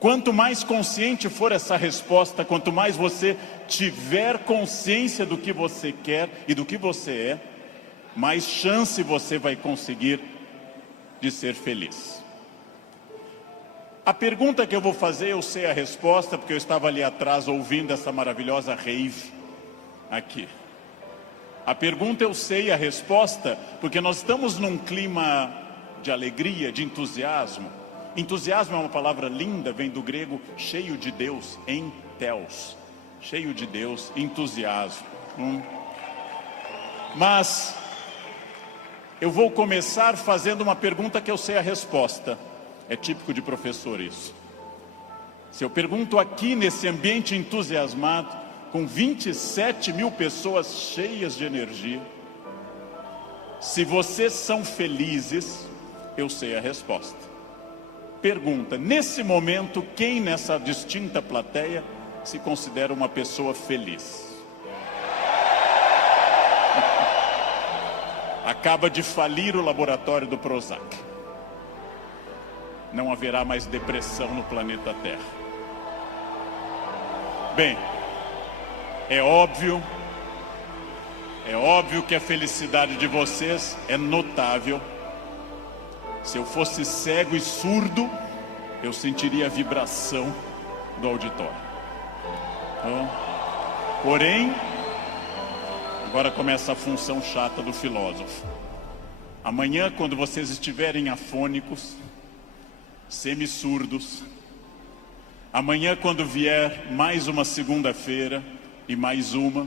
Quanto mais consciente for essa resposta, quanto mais você tiver consciência do que você quer e do que você é, mais chance você vai conseguir de ser feliz. A pergunta que eu vou fazer, eu sei a resposta, porque eu estava ali atrás ouvindo essa maravilhosa rave aqui. A pergunta eu sei a resposta, porque nós estamos num clima de alegria, de entusiasmo. Entusiasmo é uma palavra linda, vem do grego cheio de Deus, entheos. Cheio de Deus, entusiasmo. Mas eu vou começar fazendo uma pergunta que eu sei a resposta. É típico de professor isso. Se eu pergunto aqui nesse ambiente entusiasmado, com 27 mil pessoas cheias de energia, se vocês são felizes, eu sei a resposta. Pergunta, nesse momento, quem nessa distinta plateia se considera uma pessoa feliz? Acaba de falir o laboratório do Prozac. Não haverá mais depressão no planeta Terra. Bem, é óbvio que a felicidade de vocês é notável. Se eu fosse cego e surdo, eu sentiria a vibração do auditório. Porém, agora começa a função chata do filósofo. Amanhã, quando vocês estiverem afônicos, semi-surdos, amanhã, quando vier mais uma segunda-feira e mais uma,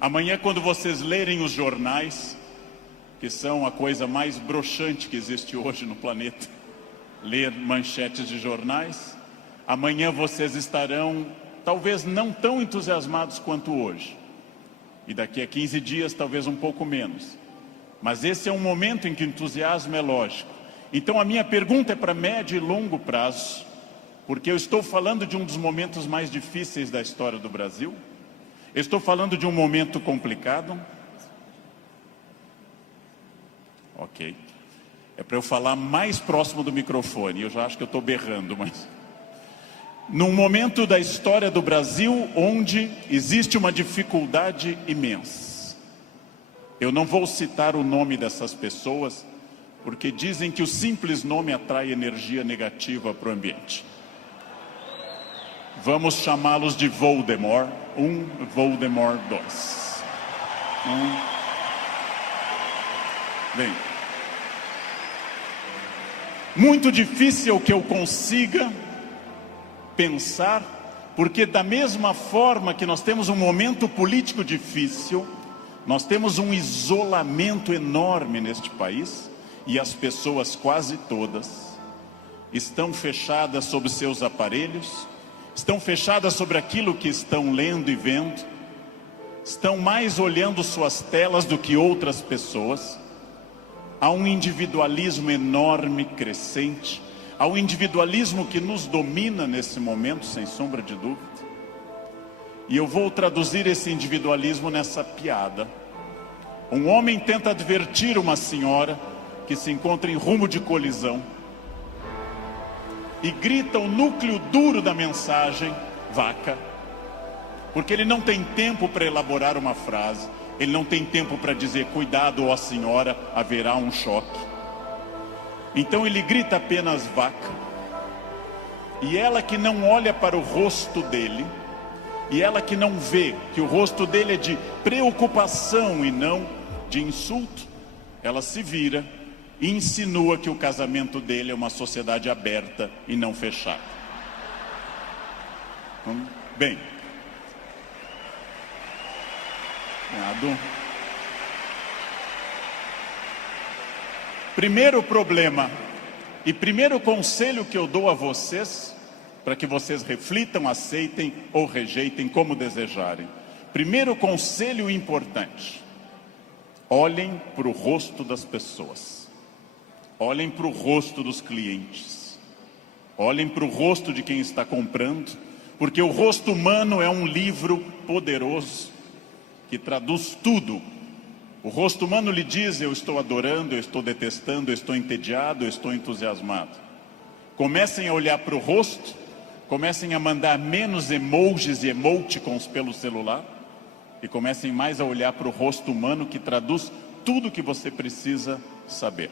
amanhã, quando vocês lerem os jornais, que são a coisa mais broxante que existe hoje no planeta, ler manchetes de jornais, amanhã vocês estarão talvez não tão entusiasmados quanto hoje, e daqui a 15 dias talvez um pouco menos, mas esse é um momento em que o entusiasmo é lógico. Então a minha pergunta é para médio e longo prazo, porque eu estou falando de um dos momentos mais difíceis da história do Brasil, eu estou falando de um momento complicado. Ok. É para eu falar mais próximo do microfone, eu já acho que eu estou berrando, mas... Num momento da história do Brasil onde existe uma dificuldade imensa. Eu não vou citar o nome dessas pessoas, porque dizem que o simples nome atrai energia negativa para o ambiente. Vamos chamá-los de Voldemort 1, Voldemort 2. Bem, muito difícil que eu consiga pensar, porque da mesma forma que nós temos um momento político difícil, nós temos um isolamento enorme neste país, e as pessoas quase todas estão fechadas sobre seus aparelhos, estão fechadas sobre aquilo que estão lendo e vendo, estão mais olhando suas telas do que outras pessoas. Há um individualismo enorme, crescente, há um individualismo que nos domina nesse momento, sem sombra de dúvida. E eu vou traduzir esse individualismo nessa piada. Um homem tenta advertir uma senhora que se encontra em rumo de colisão e grita o núcleo duro da mensagem, vaca, porque ele não tem tempo para elaborar uma frase, ele não tem tempo para dizer, cuidado, ó senhora, haverá um choque. Então ele grita apenas vaca, e ela que não olha para o rosto dele, e ela que não vê que o rosto dele é de preocupação e não de insulto, ela se vira e insinua que o casamento dele é uma sociedade aberta e não fechada. Bem, primeiro problema e primeiro conselho que eu dou a vocês, para que vocês reflitam, aceitem ou rejeitem como desejarem. Primeiro conselho importante: olhem para o rosto das pessoas. Olhem para o rosto dos clientes. Olhem para o rosto de quem está comprando, porque o rosto humano é um livro poderoso que traduz tudo. O rosto humano lhe diz, eu estou adorando, eu estou detestando, eu estou entediado, eu estou entusiasmado. Comecem a olhar para o rosto, comecem a mandar menos emojis e emoticons pelo celular e comecem mais a olhar para o rosto humano que traduz tudo o que você precisa saber.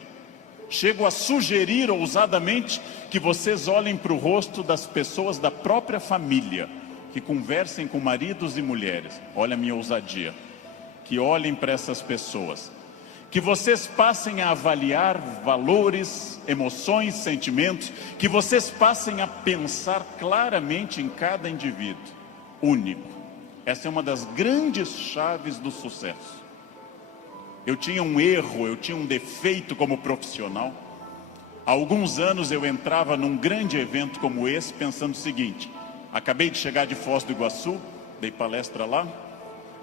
Chego a sugerir ousadamente que vocês olhem para o rosto das pessoas da própria família, que conversem com maridos e mulheres. Olha a minha ousadia. Que olhem para essas pessoas. Que vocês passem a avaliar valores, emoções, sentimentos. Que vocês passem a pensar claramente em cada indivíduo único. Essa é uma das grandes chaves do sucesso. Eu tinha um erro, eu tinha um defeito como profissional. Há alguns anos eu entrava num grande evento como esse pensando o seguinte: acabei de chegar de Foz do Iguaçu, dei palestra lá.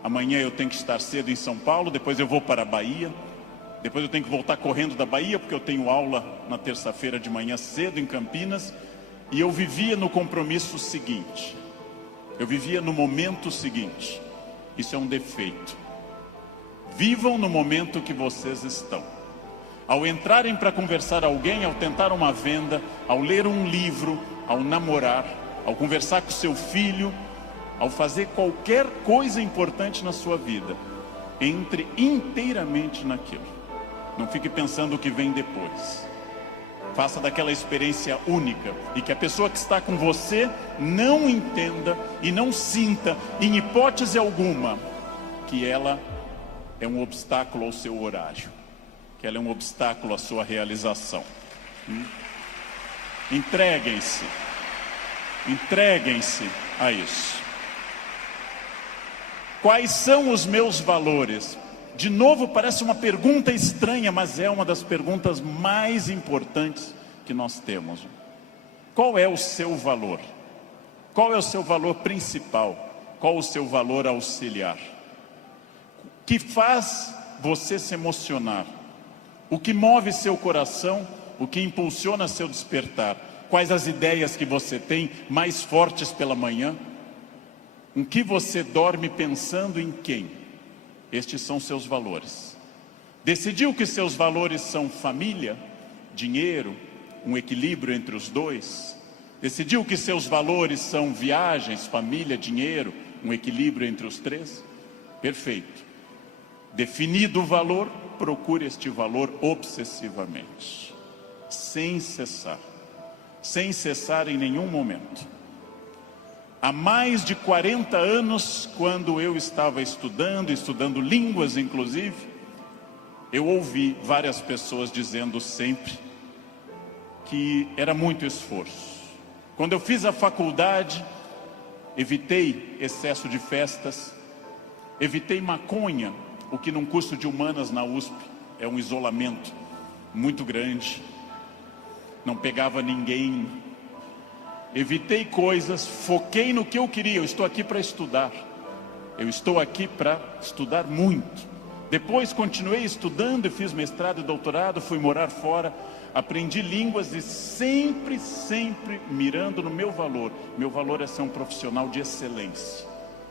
Amanhã eu tenho que estar cedo em São Paulo, depois eu vou para a Bahia. Depois eu tenho que voltar correndo da Bahia, porque eu tenho aula na terça-feira de manhã cedo em Campinas. E eu vivia no compromisso seguinte. Eu vivia no momento seguinte. Isso é um defeito. Vivam no momento que vocês estão. Ao entrarem para conversar com alguém, ao tentar uma venda, ao ler um livro, ao namorar, ao conversar com seu filho, ao fazer qualquer coisa importante na sua vida, entre inteiramente naquilo. Não fique pensando o que vem depois. Faça daquela experiência única e que a pessoa que está com você não entenda e não sinta, em hipótese alguma, que ela é um obstáculo ao seu horário, que ela é um obstáculo à sua realização. Entreguem-se a isso. Quais são os meus valores? De novo, parece uma pergunta estranha, mas é uma das perguntas mais importantes que nós temos. Qual é o seu valor? Qual é o seu valor principal? Qual o seu valor auxiliar? O que faz você se emocionar? O que move seu coração? O que impulsiona seu despertar? Quais as ideias que você tem mais fortes pela manhã? Em que você dorme pensando em quem? Estes são seus valores. Decidiu que seus valores são família, dinheiro, um equilíbrio entre os dois? Decidiu que seus valores são viagens, família, dinheiro, um equilíbrio entre os três? Perfeito. Definido o valor, procure este valor obsessivamente, sem cessar em nenhum momento. Há mais de 40 anos, quando eu estava estudando línguas inclusive, eu ouvi várias pessoas dizendo sempre que era muito esforço. Quando eu fiz a faculdade, evitei excesso de festas, evitei maconha, o que num curso de humanas na USP é um isolamento muito grande. Não pegava ninguém. Evitei coisas, foquei no que eu queria. Eu estou aqui para estudar. Eu estou aqui para estudar muito. Depois continuei estudando e fiz mestrado e doutorado, fui morar fora, aprendi línguas e sempre mirando no meu valor. Meu valor é ser um profissional de excelência.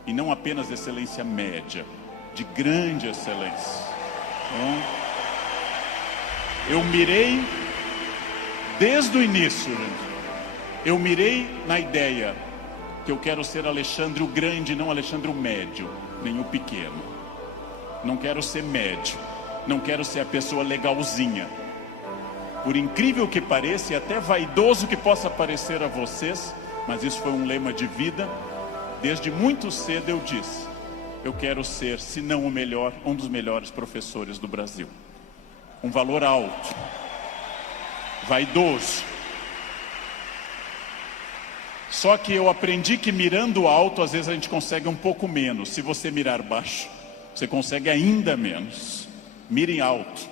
E não apenas excelência média, de grande excelência. Então, eu mirei desde o início, eu mirei na ideia que eu quero ser Alexandre o Grande, não Alexandre o Médio, nem o Pequeno. Não quero ser médio, não quero ser a pessoa legalzinha. Por incrível que pareça, e até vaidoso que possa parecer a vocês, mas isso foi um lema de vida. Desde muito cedo eu disse: eu quero ser, se não o melhor, um dos melhores professores do Brasil. Um valor alto, vaidoso. Só que eu aprendi que mirando alto, às vezes a gente consegue um pouco menos. Se você mirar baixo, você consegue ainda menos. Mire alto.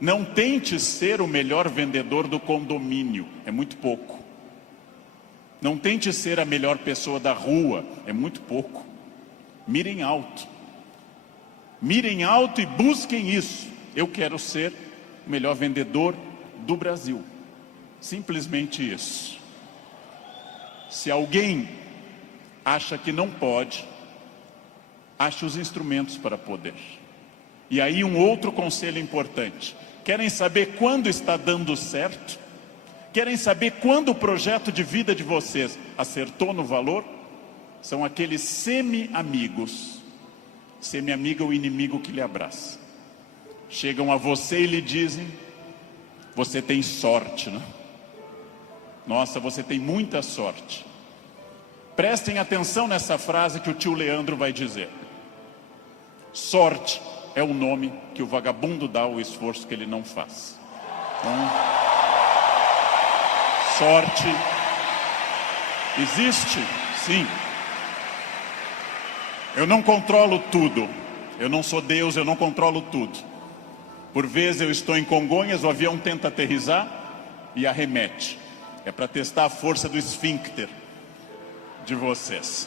Não tente ser o melhor vendedor do condomínio, é muito pouco. Não tente ser a melhor pessoa da rua, é muito pouco. Mirem alto. Mirem alto e busquem isso. Eu quero ser o melhor vendedor do Brasil. Simplesmente isso. Se alguém acha que não pode, ache os instrumentos para poder. E aí um outro conselho importante. Querem saber quando está dando certo? Querem saber quando o projeto de vida de vocês acertou no valor? São aqueles semi-amigos. Semi-amigo é o inimigo que lhe abraça. Chegam a você e lhe dizem: você tem sorte, né? Nossa, você tem muita sorte. Prestem atenção nessa frase que o tio Leandro vai dizer. Sorte é o nome que o vagabundo dá ao esforço que ele não faz. Então, sorte existe, sim. Eu não controlo tudo. Eu não sou Deus, eu não controlo tudo. Por vezes eu estou em Congonhas, o avião tenta aterrissar e arremete. É para testar a força do esfíncter de vocês.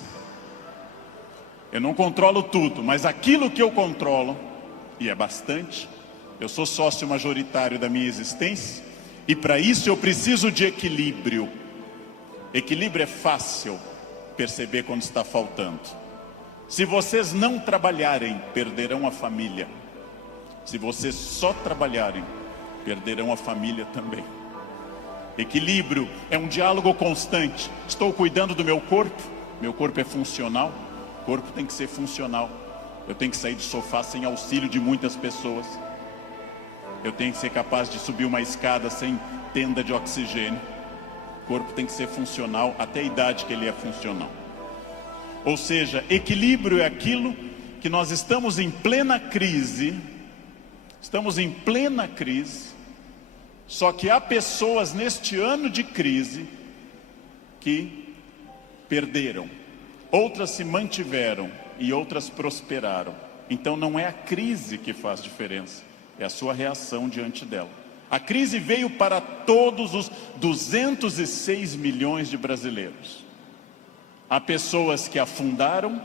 Eu não controlo tudo, mas aquilo que eu controlo, e é bastante, eu sou sócio majoritário da minha existência, e para isso eu preciso de equilíbrio. Equilíbrio é fácil perceber quando está faltando. Se vocês não trabalharem, perderão a família. Se vocês só trabalharem, perderão a família também. Equilíbrio é um diálogo constante. Estou cuidando do meu corpo é funcional, o corpo tem que ser funcional. Eu tenho que sair do sofá sem auxílio de muitas pessoas. Eu tenho que ser capaz de subir uma escada sem tenda de oxigênio. O corpo tem que ser funcional até a idade que ele é funcional. Ou seja, equilíbrio é aquilo que nós estamos em plena crise. Estamos em plena crise. Só que há pessoas neste ano de crise que perderam. Outras se mantiveram e outras prosperaram. Então não é a crise que faz diferença, é a sua reação diante dela. A crise veio para todos os 206 milhões de brasileiros. Há pessoas que afundaram,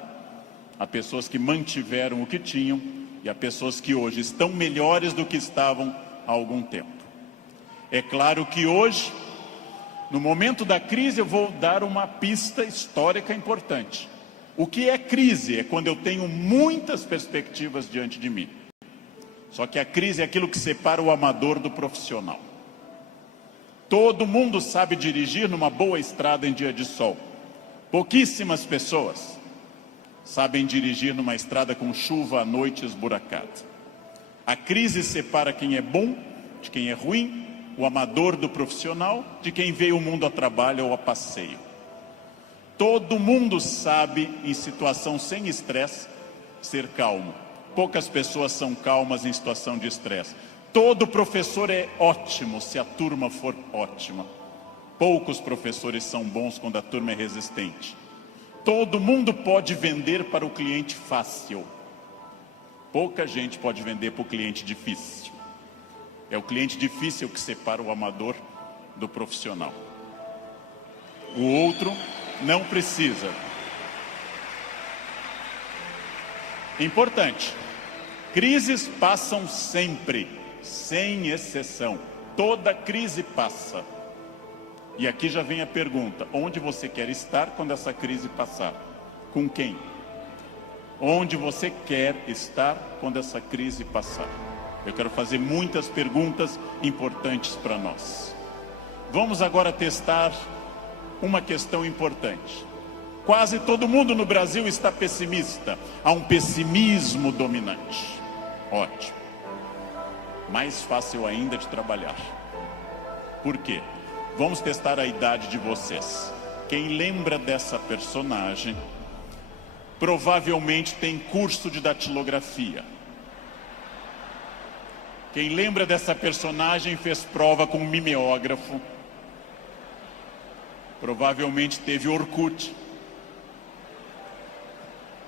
há pessoas que mantiveram o que tinham, e há pessoas que hoje estão melhores do que estavam há algum tempo. É claro que hoje, no momento da crise, eu vou dar uma pista histórica importante. O que é crise? É quando eu tenho muitas perspectivas diante de mim. Só que a crise é aquilo que separa o amador do profissional. Todo mundo sabe dirigir numa boa estrada em dia de sol. Pouquíssimas pessoas sabem dirigir numa estrada com chuva à noite esburacada. A crise separa quem é bom de quem é ruim, o amador do profissional, de quem veio o mundo a trabalho ou a passeio. Todo mundo sabe, em situação sem estresse, ser calmo. Poucas pessoas são calmas em situação de estresse. Todo professor é ótimo se a turma for ótima. Poucos professores são bons quando a turma é resistente. Todo mundo pode vender para o cliente fácil. Pouca gente pode vender para o cliente difícil. É o cliente difícil que separa o amador do profissional. O outro não precisa. Importante. Crises passam sempre, sem exceção. Toda crise passa. E aqui já vem a pergunta: onde você quer estar quando essa crise passar? Com quem? Onde você quer estar quando essa crise passar? Eu quero fazer muitas perguntas importantes para nós. Vamos agora testar uma questão importante. Quase todo mundo no Brasil está pessimista. Há um pessimismo dominante. Ótimo. Mais fácil ainda de trabalhar. Por quê? Vamos testar a idade de vocês. Quem lembra dessa personagem provavelmente tem curso de datilografia. Quem lembra dessa personagem fez prova com um mimeógrafo. Provavelmente teve Orkut.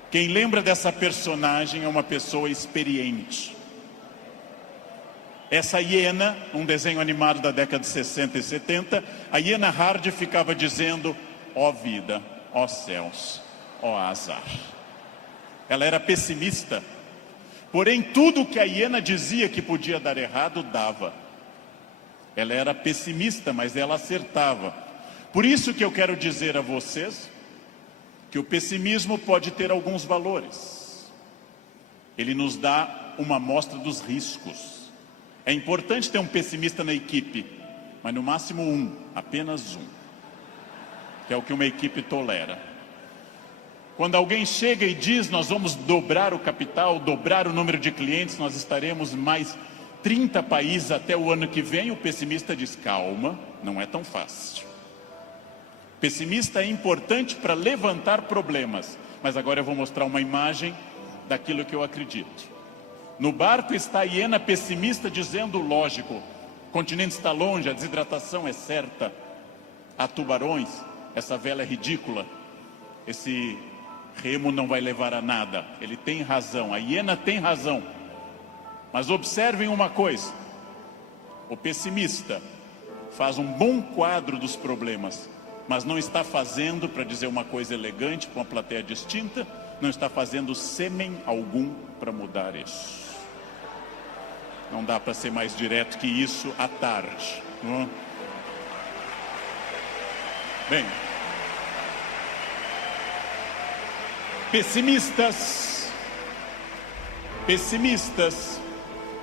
Quem lembra dessa personagem é uma pessoa experiente. Essa hiena, um desenho animado da década de 60 e 70, a hiena Hard ficava dizendo: ó vida, ó céus, ó azar. Ela era pessimista, porém tudo que a hiena dizia que podia dar errado, dava. Ela era pessimista, mas ela acertava. Por isso que eu quero dizer a vocês que o pessimismo pode ter alguns valores. Ele nos dá uma amostra dos riscos. É importante ter um pessimista na equipe, mas no máximo um, apenas um, que é o que uma equipe tolera. Quando alguém chega e diz, nós vamos dobrar o capital, dobrar o número de clientes, nós estaremos mais 30 países até o ano que vem, o pessimista diz, calma, não é tão fácil. Pessimista é importante para levantar problemas, mas agora eu vou mostrar uma imagem daquilo que eu acredito. No barco está a hiena pessimista dizendo, lógico, o continente está longe, a desidratação é certa, há tubarões, essa vela é ridícula, esse remo não vai levar a nada. Ele tem razão, a hiena tem razão. Mas observem uma coisa, o pessimista faz um bom quadro dos problemas, mas não está fazendo, para dizer uma coisa elegante para uma plateia distinta, não está fazendo sêmen algum para mudar isso. Não dá para ser mais direto que isso à tarde. Não é? Bem, pessimistas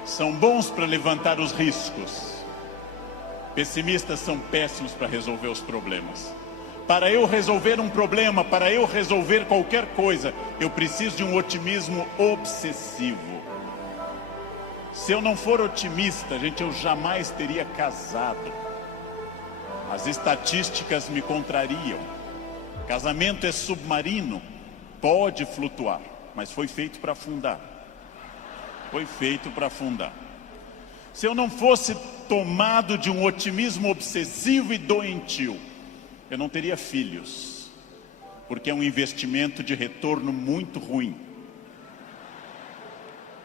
são bons para levantar os riscos. Pessimistas são péssimos para resolver os problemas. Para eu resolver um problema, para eu resolver qualquer coisa, eu preciso de um otimismo obsessivo. Se eu não for otimista, gente, eu jamais teria casado. As estatísticas me contrariam. Casamento é submarino, pode flutuar, mas foi feito para afundar. Foi feito para afundar. Se eu não fosse tomado de um otimismo obsessivo e doentio, eu não teria filhos, porque é um investimento de retorno muito ruim.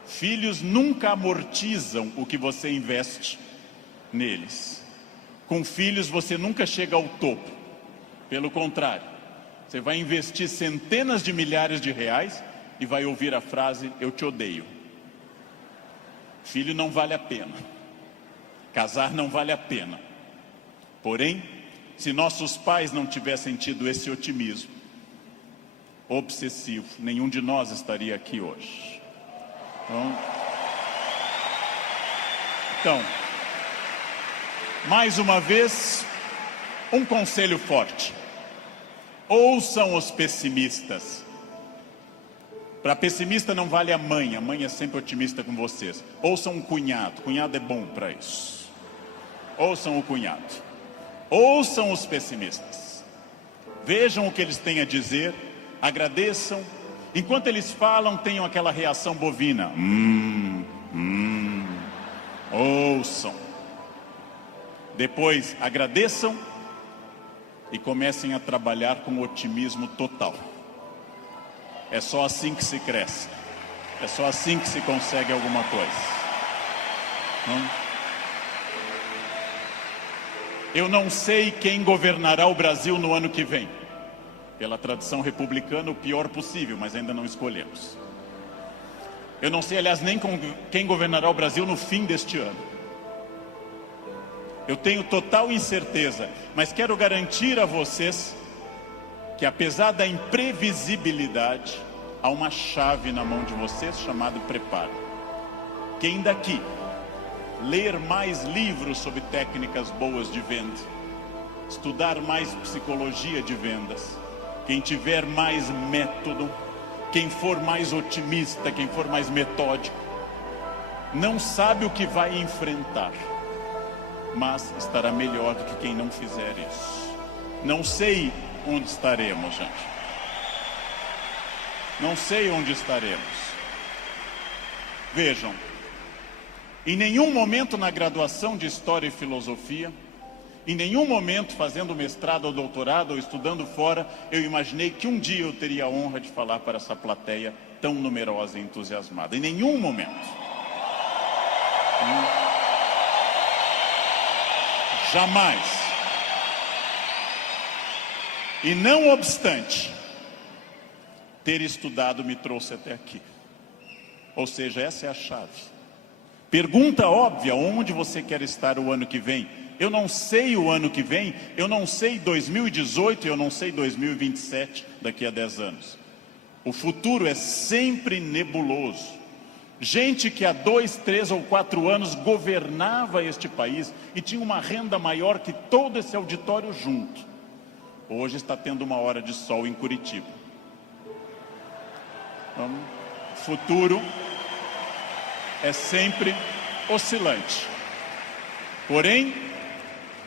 Filhos nunca amortizam o que você investe neles. Com filhos você nunca chega ao topo. Pelo contrário, você vai investir centenas de milhares de reais e vai ouvir a frase, eu te odeio. Filho não vale a pena. Casar não vale a pena. Porém, se nossos pais não tivessem tido esse otimismo obsessivo, nenhum de nós estaria aqui hoje. Então, mais uma vez, um conselho forte. Ouçam os pessimistas. Para pessimista não vale a mãe é sempre otimista com vocês. Ouçam um cunhado é bom para isso. Ouçam o cunhado. Ouçam os pessimistas. Vejam o que eles têm a dizer, agradeçam. Enquanto eles falam, tenham aquela reação bovina. Ouçam. Depois agradeçam e comecem a trabalhar com otimismo total. É só assim que se cresce. É só assim que se consegue alguma coisa. Eu não sei quem governará o Brasil no ano que vem. Pela tradição republicana, o pior possível, mas ainda não escolhemos. Eu não sei, aliás, nem quem governará o Brasil no fim deste ano. Eu tenho total incerteza, mas quero garantir a vocês que apesar da imprevisibilidade, há uma chave na mão de vocês chamada preparo. Quem daqui ler mais livros sobre técnicas boas de venda, estudar mais psicologia de vendas, quem tiver mais método, quem for mais otimista, quem for mais metódico, não sabe o que vai enfrentar, mas estará melhor do que quem não fizer isso. Não sei onde estaremos, gente. Não sei onde estaremos. Vejam, em nenhum momento na graduação de História e Filosofia, em nenhum momento fazendo mestrado ou doutorado ou estudando fora, eu imaginei que um dia eu teria a honra de falar para essa plateia tão numerosa e entusiasmada. Em nenhum momento. Jamais. E não obstante, ter estudado me trouxe até aqui. Ou seja, essa é a chave. Pergunta óbvia, onde você quer estar o ano que vem? Eu não sei o ano que vem, eu não sei 2018, eu não sei 2027, daqui a 10 anos. O futuro é sempre nebuloso. Gente que há 2, 3 ou 4 anos governava este país e tinha uma renda maior que todo esse auditório junto. Hoje está tendo uma hora de sol em Curitiba. Então, o futuro é sempre oscilante. Porém,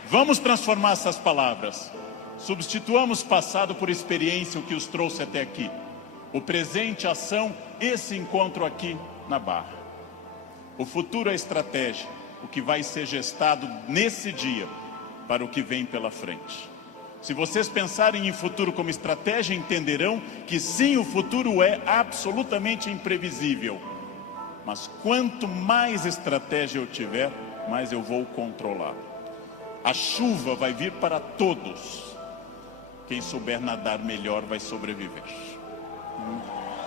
vamos transformar essas palavras. Substituamos passado por experiência, o que os trouxe até aqui. O presente, ação, esse encontro aqui na Barra. O futuro é estratégia, o que vai ser gestado nesse dia para o que vem pela frente. Se vocês pensarem em futuro como estratégia, entenderão que sim, o futuro é absolutamente imprevisível. Mas quanto mais estratégia eu tiver, mais eu vou controlar. A chuva vai vir para todos. Quem souber nadar melhor vai sobreviver.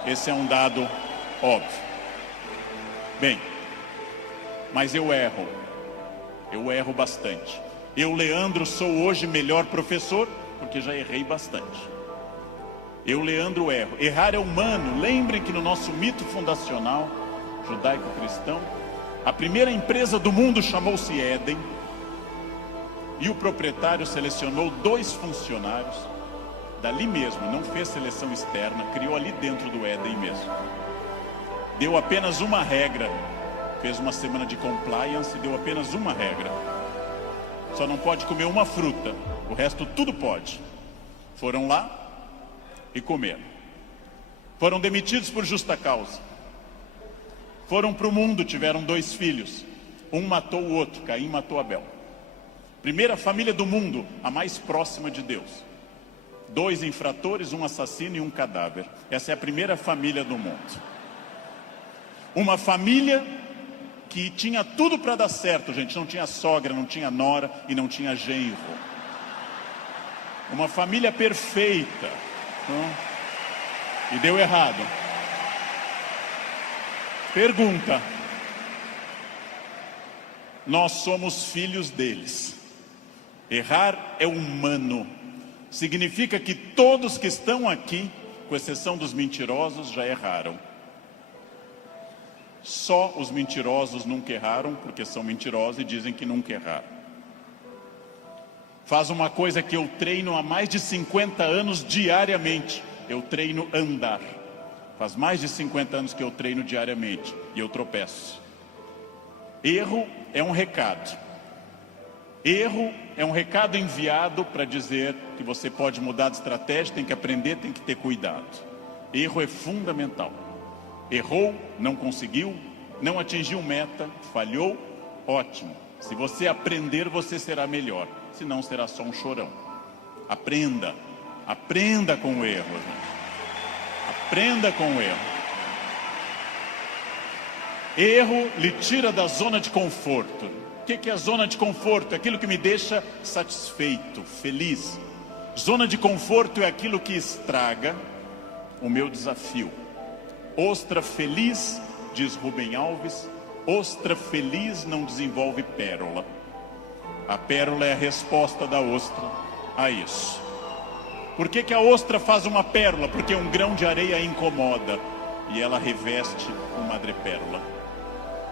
Esse é um dado óbvio. Bem, mas eu erro bastante. Eu, Leandro, sou hoje melhor professor, porque já errei bastante. Eu, Leandro, erro. Errar é humano. Lembrem que no nosso mito fundacional, judaico-cristão, a primeira empresa do mundo chamou-se Éden, e o proprietário selecionou 2 funcionários, dali mesmo, não fez seleção externa, criou ali dentro do Éden mesmo. Deu apenas uma regra, fez uma semana de compliance e deu apenas uma regra. Só não pode comer uma fruta, o resto tudo pode. Foram lá e comeram. Foram demitidos por justa causa. Foram para o mundo, tiveram 2 filhos. Um matou o outro, Caim matou Abel. Primeira família do mundo, a mais próxima de Deus. 2 infratores, um assassino e um cadáver. Essa é a primeira família do mundo. Uma família que tinha tudo para dar certo, gente. Não tinha sogra, não tinha nora e não tinha genro. Uma família perfeita. E deu errado. Pergunta. Nós somos filhos deles. Errar é humano. Significa que todos que estão aqui, com exceção dos mentirosos, já erraram. Só os mentirosos nunca erraram, porque são mentirosos e dizem que nunca erraram. Faz uma coisa que eu treino há mais de 50 anos diariamente. Eu treino andar. Faz mais de 50 anos que eu treino diariamente e eu tropeço. Erro é um recado. Erro é um recado enviado para dizer que você pode mudar de estratégia, tem que aprender, tem que ter cuidado. Erro é fundamental. Errou, não conseguiu, não atingiu meta, falhou, ótimo. Se você aprender, você será melhor. Senão será só um chorão. Aprenda. Aprenda com o erro, gente. Aprenda com o erro. Erro lhe tira da zona de conforto. O que é a zona de conforto? É aquilo que me deixa satisfeito, feliz. Zona de conforto é aquilo que estraga o meu desafio. Ostra feliz, diz Rubem Alves, ostra feliz não desenvolve pérola. A pérola é a resposta da ostra a isso. Por que a ostra faz uma pérola? Porque um grão de areia a incomoda e ela reveste uma madrepérola.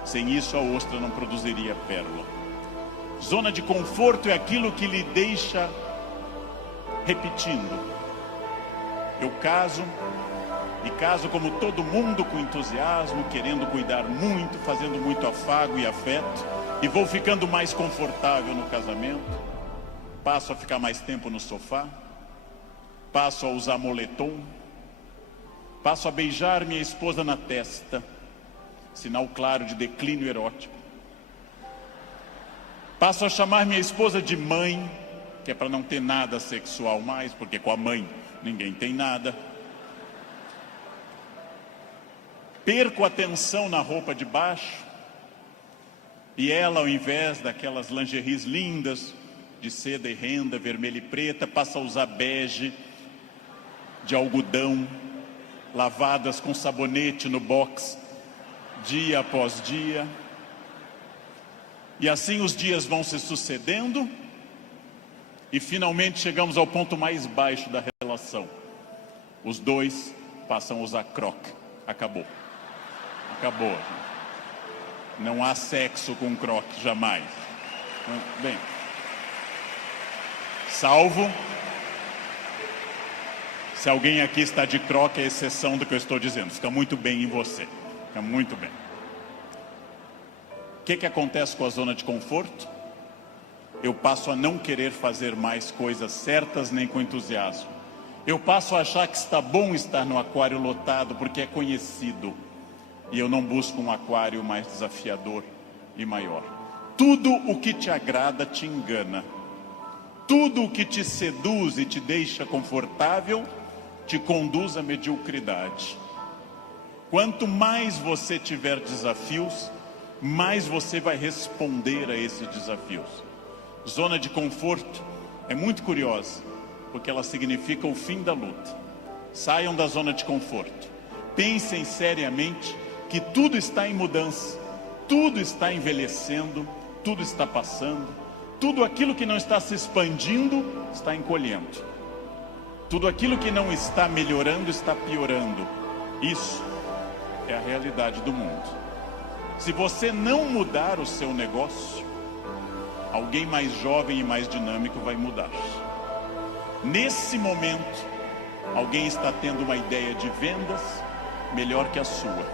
Sem isso a ostra não produziria pérola. Zona de conforto é aquilo que lhe deixa repetindo. Eu caso, e caso como todo mundo com entusiasmo, querendo cuidar muito, fazendo muito afago e afeto, e vou ficando mais confortável no casamento, passo a ficar mais tempo no sofá, passo a usar moletom, passo a beijar minha esposa na testa, sinal claro de declínio erótico. Passo a chamar minha esposa de mãe, que é para não ter nada sexual mais, porque com a mãe ninguém tem nada. Perco a atenção na roupa de baixo, e ela, ao invés daquelas lingeries lindas, de seda e renda, vermelha e preta, passa a usar bege, de algodão, lavadas com sabonete no box, dia após dia. E assim os dias vão se sucedendo, e finalmente chegamos ao ponto mais baixo da relação. Os dois passam a usar croque. Acabou. Acabou. Não há sexo com croque, jamais. Bem, salvo se alguém aqui está de croque, é exceção do que eu estou dizendo. Fica muito bem em você. Fica muito bem. O que acontece com a zona de conforto? Eu passo a não querer fazer mais coisas certas nem com entusiasmo. Eu passo a achar que está bom estar no aquário lotado porque é conhecido. E eu não busco um aquário mais desafiador e maior. Tudo o que te agrada te engana. Tudo o que te seduz e te deixa confortável te conduz à mediocridade. Quanto mais você tiver desafios, mais você vai responder a esses desafios. Zona de conforto é muito curiosa, porque ela significa o fim da luta. Saiam da zona de conforto. Pensem seriamente que tudo está em mudança, tudo está envelhecendo, tudo está passando, tudo aquilo que não está se expandindo está encolhendo. Tudo aquilo que não está melhorando está piorando. Isso é a realidade do mundo. Se você não mudar o seu negócio, alguém mais jovem e mais dinâmico vai mudar. Nesse momento, alguém está tendo uma ideia de vendas melhor que a sua.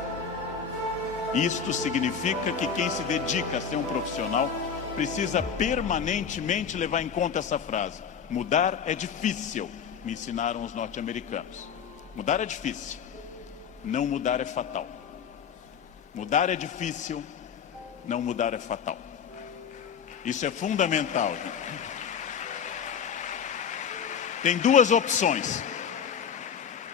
Isto significa que quem se dedica a ser um profissional precisa permanentemente levar em conta essa frase: mudar é difícil, me ensinaram os norte-americanos. Mudar é difícil, não mudar é fatal. Mudar é difícil, não mudar é fatal. Isso é fundamental. Tem duas opções: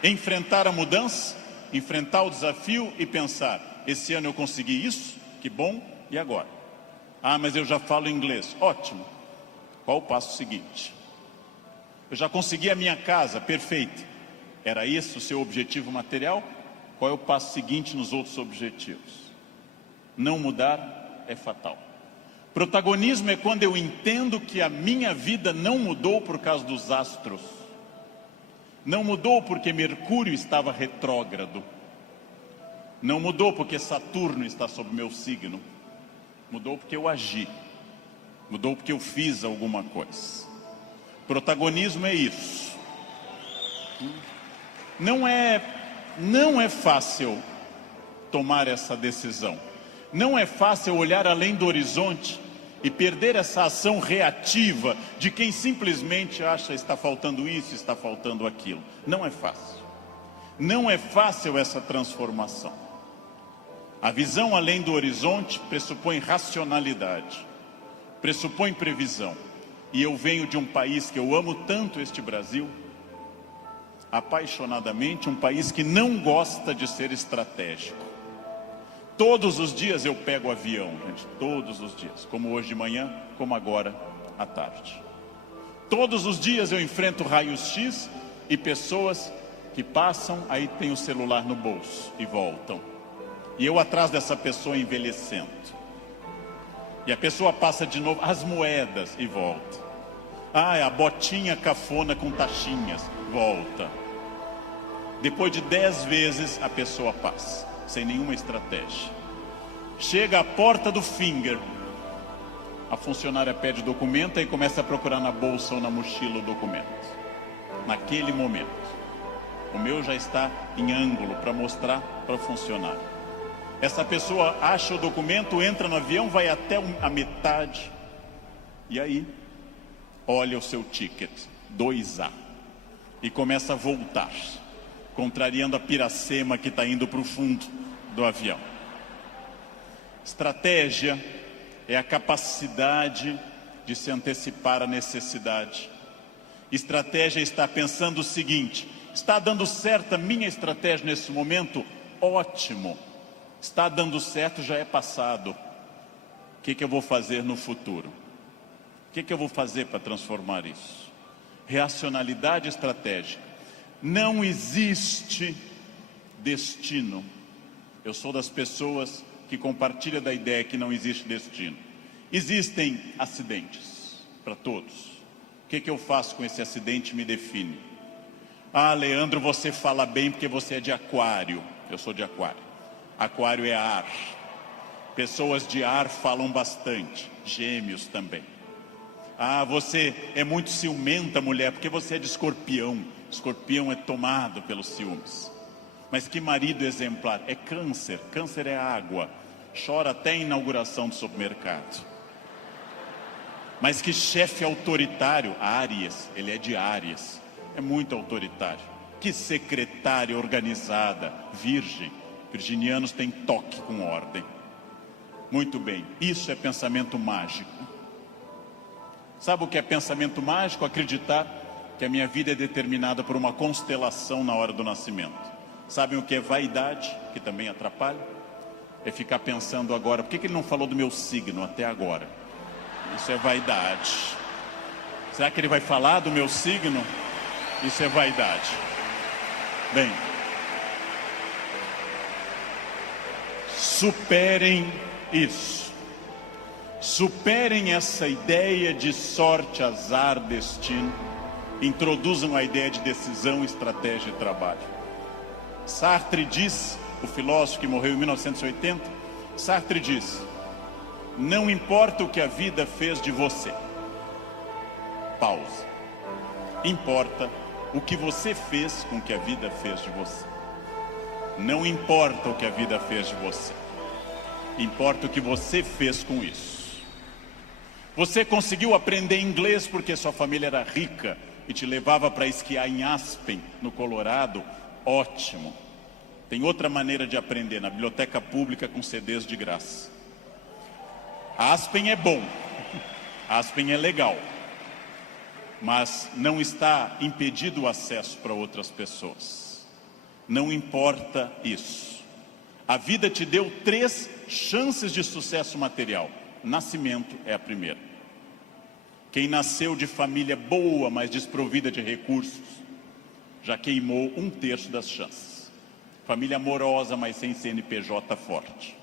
enfrentar a mudança, enfrentar o desafio e pensar: esse ano eu consegui isso, que bom, e agora? Ah, mas eu já falo inglês. Ótimo. Qual o passo seguinte? Eu já consegui a minha casa, perfeito. Era esse o seu objetivo material? Qual é o passo seguinte nos outros objetivos? Não mudar é fatal. Protagonismo é quando eu entendo que a minha vida não mudou por causa dos astros. Não mudou porque Mercúrio estava retrógrado. Não mudou porque Saturno está sob meu signo. Mudou porque eu agi. Mudou porque eu fiz alguma coisa. Protagonismo é isso. Não é fácil tomar essa decisão. Não é fácil olhar além do horizonte e perder essa ação reativa de quem simplesmente acha está faltando isso, está faltando aquilo. Não é fácil. Não é fácil essa transformação. A visão além do horizonte pressupõe racionalidade, pressupõe previsão. E eu venho de um país que eu amo tanto, este Brasil, apaixonadamente, um país que não gosta de ser estratégico. Todos os dias eu pego avião, gente, todos os dias, como hoje de manhã, como agora à tarde. Todos os dias eu enfrento raios-x e pessoas que passam, aí tem o celular no bolso e voltam. E eu atrás dessa pessoa envelhecendo. E a pessoa passa de novo, as moedas, e volta. Ah, é a botinha cafona com taxinhas, volta. Depois de 10 vezes a pessoa passa, sem nenhuma estratégia. Chega à porta do Finger, a funcionária pede o documento e começa a procurar na bolsa ou na mochila o documento. Naquele momento, o meu já está em ângulo para mostrar para o funcionário. Essa pessoa acha o documento, entra no avião, vai até a metade e aí olha o seu ticket, 2A, e começa a voltar, contrariando a piracema que está indo para o fundo do avião. Estratégia é a capacidade de se antecipar à necessidade. Estratégia é estar pensando o seguinte: está dando certo a minha estratégia nesse momento? Ótimo. Está dando certo, já é passado. O que eu vou fazer no futuro? O que eu vou fazer para transformar isso? Racionalidade estratégica. Não existe destino. Eu sou das pessoas que compartilha da ideia que não existe destino. Existem acidentes para todos. O que eu faço com esse acidente me define. Ah, Leandro, você fala bem porque você é de aquário. Eu sou de aquário. Aquário é ar. Pessoas de ar falam bastante, Gêmeos também. Ah, você é muito ciumenta, mulher, porque você é de Escorpião. Escorpião é tomado pelos ciúmes. Mas que marido exemplar? É Câncer. Câncer é água. Chora até a inauguração do supermercado. Mas que chefe autoritário? Áries. Ele é de Áries. É muito autoritário. Que secretária organizada? Virgem. Virginianos têm toque com ordem. Muito bem. Isso é pensamento mágico. Sabe o que é pensamento mágico? Acreditar que a minha vida é determinada por uma constelação na hora do nascimento. Sabem o que é vaidade, que também atrapalha? É ficar pensando agora, por que ele não falou do meu signo até agora? Isso é vaidade. Será que ele vai falar do meu signo? Isso é vaidade. Bem, superem isso. Superem essa ideia de sorte, azar, destino. Introduzam a ideia de decisão, estratégia e trabalho. Sartre diz, o filósofo que morreu em 1980, Sartre diz: não importa o que a vida fez de você. Pausa. Importa o que você fez com o que a vida fez de você. Não importa o que a vida fez de você. Importa o que você fez com isso. Você conseguiu aprender inglês porque sua família era rica e te levava para esquiar em Aspen, no Colorado? Ótimo. Tem outra maneira de aprender, na biblioteca pública com CDs de graça. Aspen é bom, Aspen é legal, mas não está impedido o acesso para outras pessoas. Não importa isso. A vida te deu 3 chances de sucesso material. Nascimento é a primeira. Quem nasceu de família boa, mas desprovida de recursos, já queimou 1/3 das chances. Família amorosa, mas sem CNPJ forte.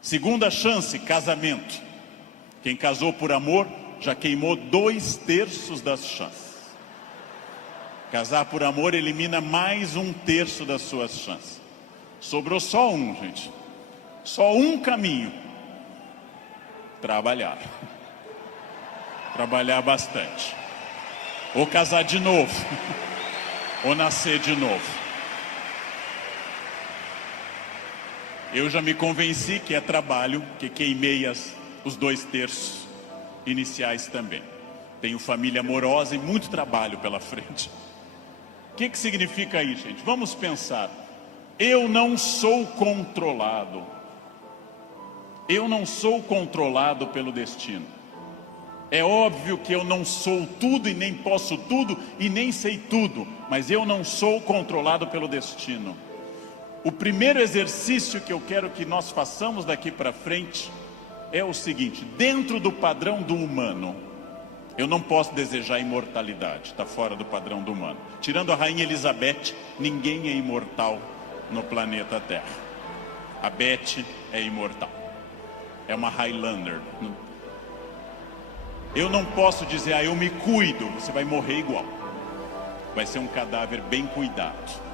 Segunda chance, casamento. Quem casou por amor, já queimou 2/3 das chances. Casar por amor elimina mais 1/3 das suas chances. Sobrou só um, gente. Só um caminho. Trabalhar. Trabalhar bastante. Ou casar de novo. Ou nascer de novo. Eu já me convenci que é trabalho, que queimei os 2/3 iniciais também. Tenho família amorosa e muito trabalho pela frente. O que significa isso, gente? Vamos pensar. Eu não sou controlado. Eu não sou controlado pelo destino. É óbvio que eu não sou tudo e nem posso tudo e nem sei tudo, mas eu não sou controlado pelo destino. O primeiro exercício que eu quero que nós façamos daqui para frente é o seguinte: dentro do padrão do humano, eu não posso desejar imortalidade, está fora do padrão do humano. Tirando a rainha Elizabeth, ninguém é imortal no planeta Terra. A Beth é imortal, é uma Highlander. Eu não posso dizer, eu me cuido, você vai morrer igual. Vai ser um cadáver bem cuidado.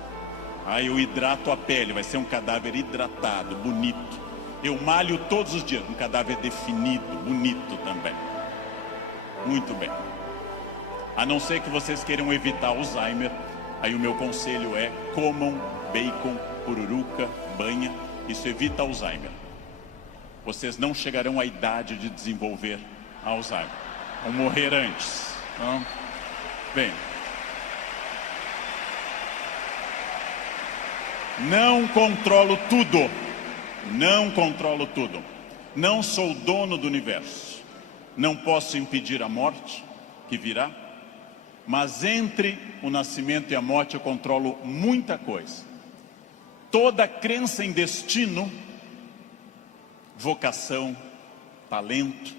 Eu hidrato a pele, vai ser um cadáver hidratado, bonito. Eu malho todos os dias, um cadáver definido, bonito também. Muito bem. A não ser que vocês queiram evitar Alzheimer, aí o meu conselho é: comam bacon, pururuca, banha. Isso evita Alzheimer. Vocês não chegarão à idade de desenvolver Alzheimer. Vão morrer antes. Então, bem. Não controlo tudo. Não controlo tudo. Não sou dono do universo. Não posso impedir a morte que virá. Mas entre o nascimento e a morte eu controlo muita coisa. Toda crença em destino, vocação, talento,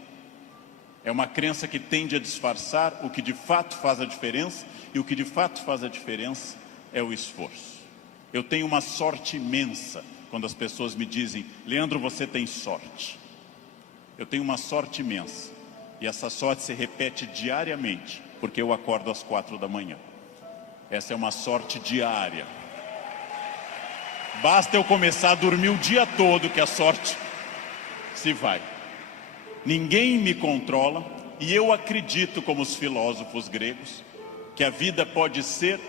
é uma crença que tende a disfarçar o que de fato faz a diferença. E o que de fato faz a diferença é o esforço. Eu tenho uma sorte imensa quando as pessoas me dizem: Leandro, você tem sorte. Eu tenho uma sorte imensa. E essa sorte se repete diariamente, porque eu acordo às 4 da manhã. Essa é uma sorte diária. Basta eu começar a dormir o dia todo que a sorte se vai. Ninguém me controla e eu acredito, como os filósofos gregos, que a vida pode ser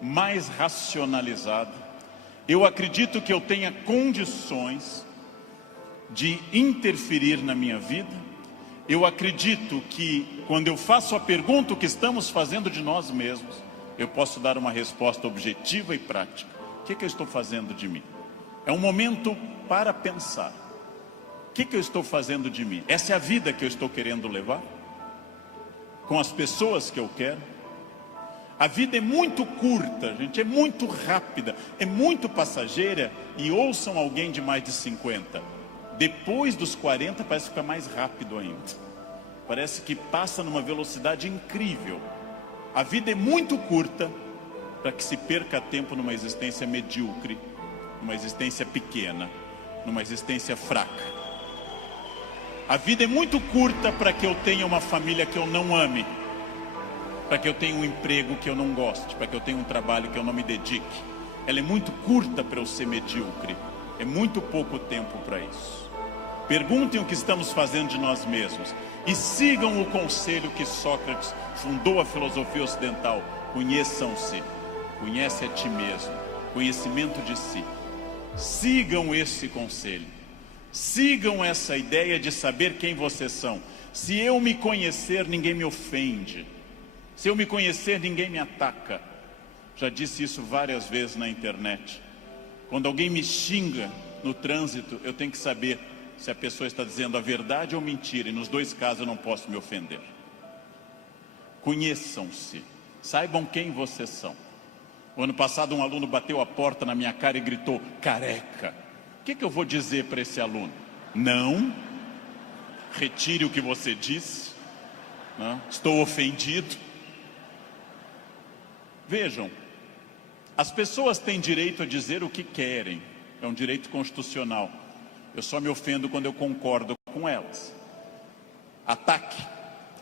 mais racionalizada. Eu acredito que eu tenha condições de interferir na minha vida. Eu acredito que quando eu faço a pergunta o que estamos fazendo de nós mesmos, eu posso dar uma resposta objetiva e prática. O que eu estou fazendo de mim? É um momento para pensar. O que eu estou fazendo de mim? Essa é a vida que eu estou querendo levar? Com as pessoas que eu quero? A vida é muito curta, gente, é muito rápida, é muito passageira. E ouçam alguém de mais de 50. Depois dos 40 parece ficar mais rápido ainda. Parece que passa numa velocidade incrível. A vida é muito curta para que se perca tempo numa existência medíocre, numa existência pequena, numa existência fraca. A vida é muito curta para que eu tenha uma família que eu não ame, para que eu tenha um emprego que eu não goste, para que eu tenha um trabalho que eu não me dedique. Ela é muito curta para eu ser medíocre. É muito pouco tempo para isso. Perguntem o que estamos fazendo de nós mesmos e sigam o conselho que Sócrates fundou a filosofia ocidental. Conheçam-se. Conhece a ti mesmo. Conhecimento de si. Sigam esse conselho. Sigam essa ideia de saber quem vocês são. Se eu me conhecer, ninguém me ofende. Se eu me conhecer, ninguém me ataca. Já disse isso várias vezes na internet. Quando alguém me xinga no trânsito, eu tenho que saber se a pessoa está dizendo a verdade ou mentira. E nos dois casos eu não posso me ofender. Conheçam-se. Saibam quem vocês são. O ano passado um aluno bateu a porta na minha cara e gritou, careca. O que eu vou dizer para esse aluno? Não. Retire o que você disse. Não. Estou ofendido. Vejam, as pessoas têm direito a dizer o que querem. É um direito constitucional. Eu só me ofendo quando eu concordo com elas. Ataque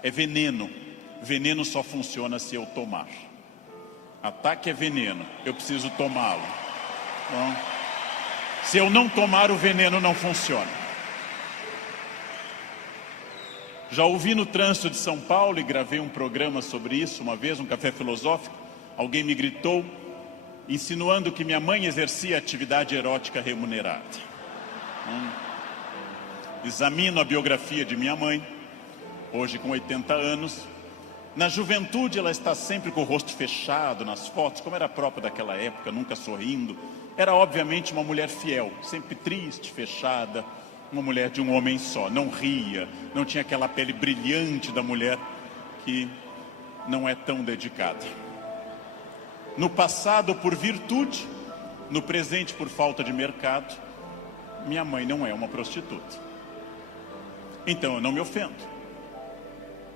é veneno. Veneno só funciona se eu tomar. Ataque é veneno. Eu preciso tomá-lo. Se eu não tomar, o veneno não funciona. Já ouvi no trânsito de São Paulo e gravei um programa sobre isso uma vez, um café filosófico. Alguém me gritou, insinuando que minha mãe exercia atividade erótica remunerada. Examino a biografia de minha mãe, hoje com 80 anos. Na juventude ela está sempre com o rosto fechado nas fotos, como era próprio daquela época, nunca sorrindo. Era obviamente uma mulher fiel, sempre triste, fechada, uma mulher de um homem só. Não ria, não tinha aquela pele brilhante da mulher que não é tão dedicada. No passado por virtude, no presente por falta de mercado, minha mãe não é uma prostituta. Então eu não me ofendo.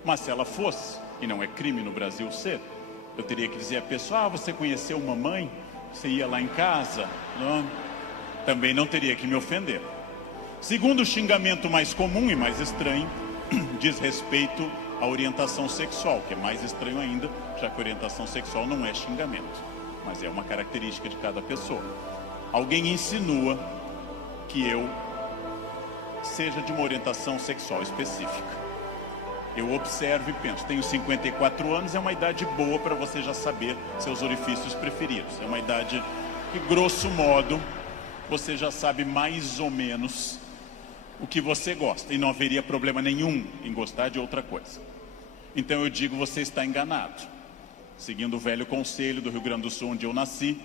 Mas se ela fosse, e não é crime no Brasil ser, eu teria que dizer à pessoa, você conheceu uma mãe? Você ia lá em casa? Não. Também não teria que me ofender. Segundo xingamento mais comum e mais estranho, diz respeito à orientação sexual, que é mais estranho ainda, já que orientação sexual não é xingamento, mas é uma característica de cada pessoa. Alguém insinua que eu seja de uma orientação sexual específica. Eu observo e penso, tenho 54 anos, é uma idade boa para você já saber seus orifícios preferidos. É uma idade que, grosso modo, você já sabe mais ou menos o que você gosta. E não haveria problema nenhum em gostar de outra coisa. Então eu digo, você está enganado. Seguindo o velho conselho do Rio Grande do Sul, onde eu nasci,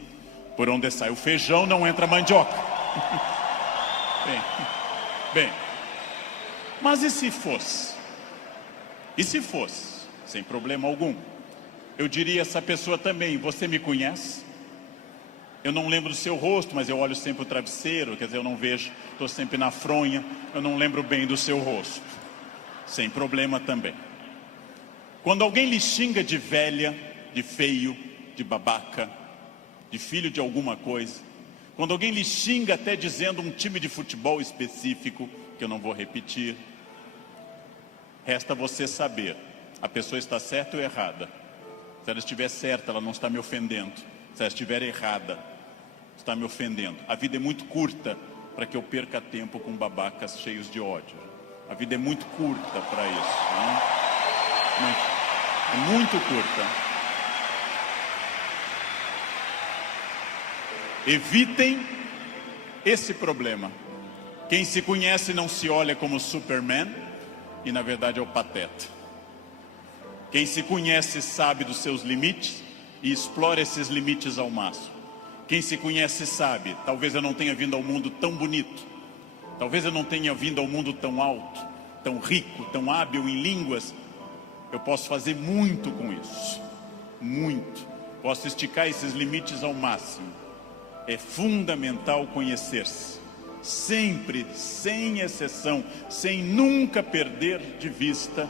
por onde sai o feijão, não entra mandioca. Bem, mas e se fosse? E se fosse, sem problema algum, eu diria a essa pessoa também, você me conhece? Eu não lembro do seu rosto, mas eu olho sempre o travesseiro, quer dizer, eu não vejo, estou sempre na fronha, eu não lembro bem do seu rosto. Sem problema também. Quando alguém lhe xinga de velha, de feio, de babaca, de filho de alguma coisa, quando alguém lhe xinga até dizendo um time de futebol específico, que eu não vou repetir, resta você saber, a pessoa está certa ou errada. Se ela estiver certa, ela não está me ofendendo. Se ela estiver errada, está me ofendendo. A vida é muito curta para que eu perca tempo com babacas cheios de ódio. A vida é muito curta para isso, né? É muito curta. Evitem esse problema. Quem se conhece não se olha como Superman e na verdade é o pateta. Quem se conhece sabe dos seus limites e explora esses limites ao máximo. Quem se conhece sabe, talvez eu não tenha vindo ao mundo tão bonito, talvez eu não tenha vindo ao mundo tão alto, tão rico, tão hábil em línguas. Eu posso fazer muito com isso, muito. Posso esticar esses limites ao máximo. É fundamental conhecer-se, sempre, sem exceção, sem nunca perder de vista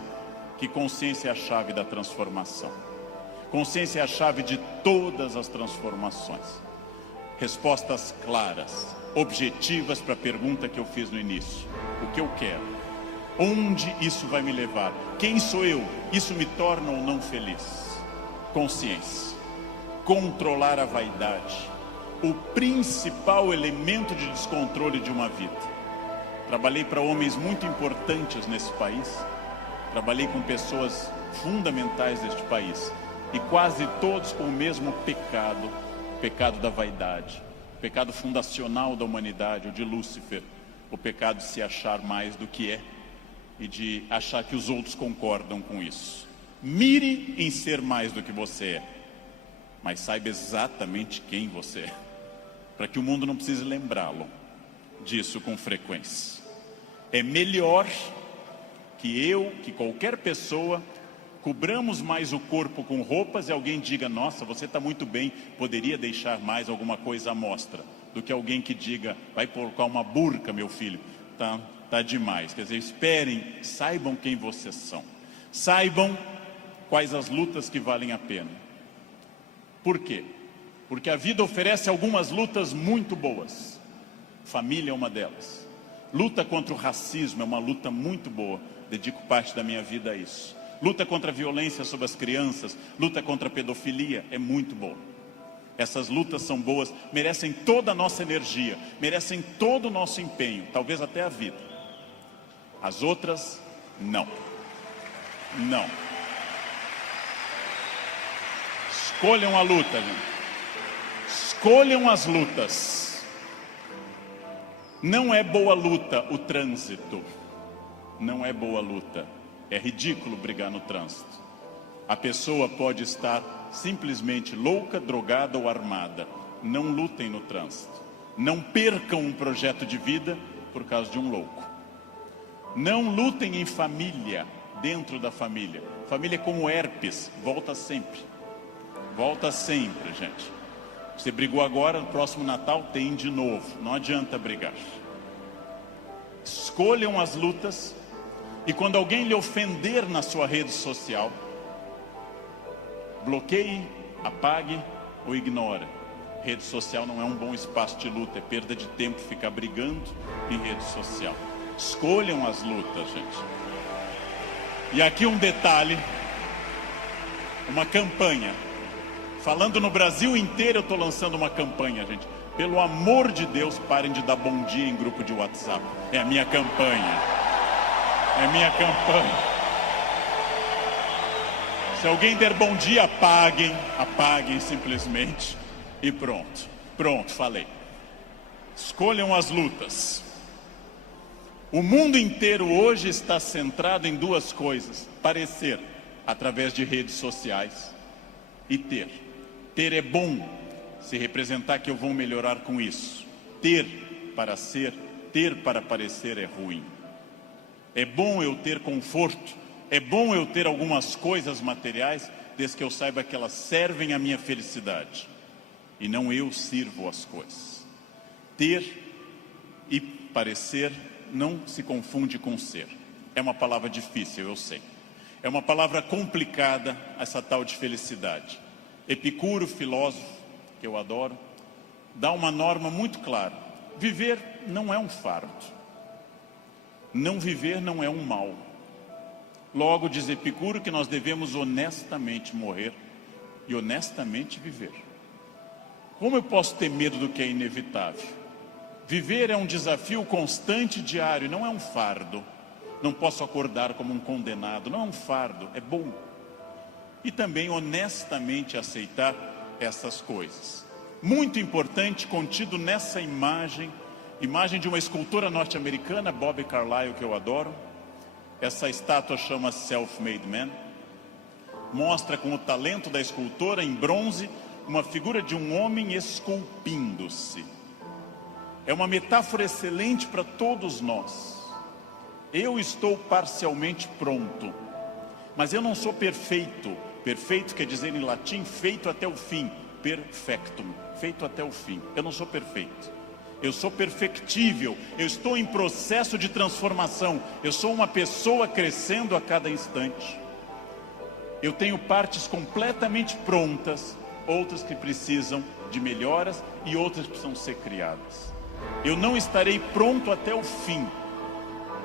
que consciência é a chave da transformação. Consciência é a chave de todas as transformações. Respostas claras, objetivas para a pergunta que eu fiz no início. O que eu quero? Onde isso vai me levar? Quem sou eu? Isso me torna ou não feliz? Consciência. Controlar a vaidade. O principal elemento de descontrole de uma vida. Trabalhei para homens muito importantes nesse país. Trabalhei com pessoas fundamentais deste país. E quase todos com o mesmo pecado. O pecado da vaidade. O pecado fundacional da humanidade, o de Lúcifer. O pecado de se achar mais do que é. E de achar que os outros concordam com isso. Mire em ser mais do que você é. Mas saiba exatamente quem você é. Para que o mundo não precise lembrá-lo disso com frequência. É melhor que qualquer pessoa, cobramos mais o corpo com roupas e alguém diga, nossa, você está muito bem, poderia deixar mais alguma coisa à mostra, do que alguém que diga, vai colocar uma burca, meu filho, tá demais. Quer dizer, esperem, saibam quem vocês são. Saibam quais as lutas que valem a pena. Por quê? Porque a vida oferece algumas lutas muito boas. Família é uma delas. Luta contra o racismo é uma luta muito boa. Dedico parte da minha vida a isso. Luta contra a violência sobre as crianças, luta contra a pedofilia é muito boa. Essas lutas são boas, merecem toda a nossa energia, merecem todo o nosso empenho, talvez até a vida. As outras, não. Não. Escolham a luta, gente. Escolham as lutas. Não é boa luta o trânsito. Não é boa luta. É ridículo brigar no trânsito. A pessoa pode estar simplesmente louca, drogada ou armada. Não lutem no trânsito. Não percam um projeto de vida por causa de um louco. Não lutem em família, dentro da família. Família é como herpes, volta sempre. Volta sempre, gente. Você brigou agora, no próximo Natal tem de novo. Não adianta brigar. Escolham as lutas. E quando alguém lhe ofender na sua rede social, bloqueie, apague ou ignore. Rede social não é um bom espaço de luta, é perda de tempo ficar brigando em rede social. Escolham as lutas, gente. E aqui um detalhe, uma campanha. Falando no Brasil inteiro, eu estou lançando uma campanha, gente. Pelo amor de Deus, parem de dar bom dia em grupo de WhatsApp. É a minha campanha. É a minha campanha. Se alguém der bom dia, apaguem simplesmente. E pronto. Pronto, falei. Escolham as lutas. O mundo inteiro hoje está centrado em duas coisas. Parecer, através de redes sociais, e ter. Ter é bom, se representar que eu vou melhorar com isso. Ter para ser, ter para parecer é ruim. É bom eu ter conforto, é bom eu ter algumas coisas materiais, desde que eu saiba que elas servem à minha felicidade. E não eu sirvo as coisas. Ter e parecer não se confunde com ser. É uma palavra difícil, eu sei. É uma palavra complicada, essa tal de felicidade. Epicuro, filósofo, que eu adoro, dá uma norma muito clara. Viver não é um fardo. Não viver não é um mal. Logo, diz Epicuro que nós devemos honestamente morrer e honestamente viver. Como eu posso ter medo do que é inevitável? Viver é um desafio constante, diário, não é um fardo. Não posso acordar como um condenado, não é um fardo, é bom. E também honestamente aceitar essas coisas. Muito importante, contido nessa imagem de uma escultora norte-americana, Bob Carlyle, que eu adoro. Essa estátua chama Self-Made Man. Mostra com o talento da escultora, em bronze, uma figura de um homem esculpindo-se. É uma metáfora excelente para todos nós. Eu estou parcialmente pronto, mas eu não sou perfeito. Perfeito quer dizer em latim, feito até o fim. Perfectum, feito até o fim. Eu não sou perfeito. Eu sou perfectível. Eu estou em processo de transformação. Eu sou uma pessoa crescendo a cada instante. Eu tenho partes completamente prontas, outras que precisam de melhoras e outras que precisam ser criadas. Eu não estarei pronto até o fim.